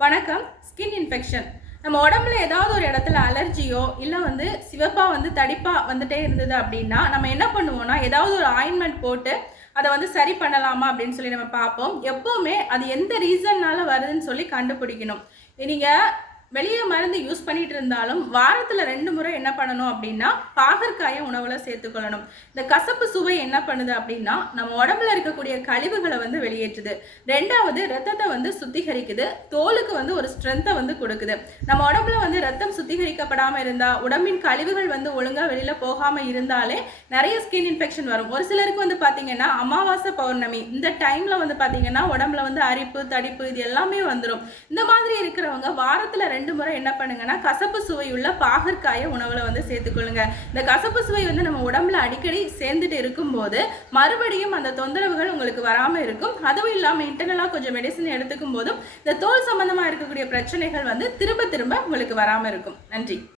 வணக்கம். Skin infection நம்ம உடம்புல ஏதாவது ஒரு இடத்துல அலர்ஜியோ இல்லை வந்து சிவப்பாக வந்து தடிப்பாக வந்துட்டே இருந்தது அப்படின்னா நம்ம என்ன பண்ணுவோம்னா ஏதாவது ஒரு ஆயின்மெண்ட் போட்டு அதை வந்து சரி பண்ணலாமா அப்படின்னு சொல்லி நம்ம பார்ப்போம். எப்போவுமே அது எந்த ரீசன்னால வருதுன்னு சொல்லி கண்டுபிடிக்கணும். நீங்கள் வெளியே மருந்து யூஸ் பண்ணிட்டு இருந்தாலும் வாரத்தில் ரெண்டு முறை என்ன பண்ணணும் அப்படின்னா பாகற்காயை உணவில் சேர்த்துக்கொள்ளணும். இந்த கசப்பு சுவை என்ன பண்ணுது அப்படின்னா நம்ம உடம்புல இருக்கக்கூடிய கழிவுகளை வந்து வெளியேற்றுது. ரெண்டாவது ரத்தத்தை வந்து சுத்திகரிக்குது. தோலுக்கு வந்து ஒரு ஸ்ட்ரென்த்தை வந்து கொடுக்குது. நம்ம உடம்புல வந்து ரத்தம் சுத்திகரிக்கப்படாமல் இருந்தால் உடம்பின் கழிவுகள் வந்து ஒழுங்காக வெளியில் போகாமல் இருந்தாலே நிறைய ஸ்கின் இன்ஃபெக்ஷன் வரும். ஒரு சிலருக்கு வந்து பார்த்தீங்கன்னா அமாவாசை பௌர்ணமி இந்த டைமில் வந்து பார்த்தீங்கன்னா உடம்புல வந்து அரிப்பு தடிப்பு இது எல்லாமே வந்துடும் இந்த மாதிரி இருக்கிறவங்க வாரத்தில் ரெண்டு முறை என்ன பண்ணுங்கன்னா கசப்பு சுவையுள்ள பாகற்காயை உணவில் வந்து சேர்த்துக்கொள்ளுங்க. இந்த கசப்பு சுவை வந்து நம்ம உடம்புல அடிக்கடி சேர்ந்துட்டு இருக்கும்போது மறுபடியும் அந்த தொந்தரவுகள் உங்களுக்கு வராமல் இருக்கும். அதுவும் இல்லாமல் இன்டர்னலாக கொஞ்சம் மெடிசன் எடுத்துக்கும் போதும் இந்த தோல் சம்பந்தமாக இருக்கக்கூடிய பிரச்சனைகள் வந்து திரும்ப திரும்ப உங்களுக்கு வராமல் இருக்கும். நன்றி.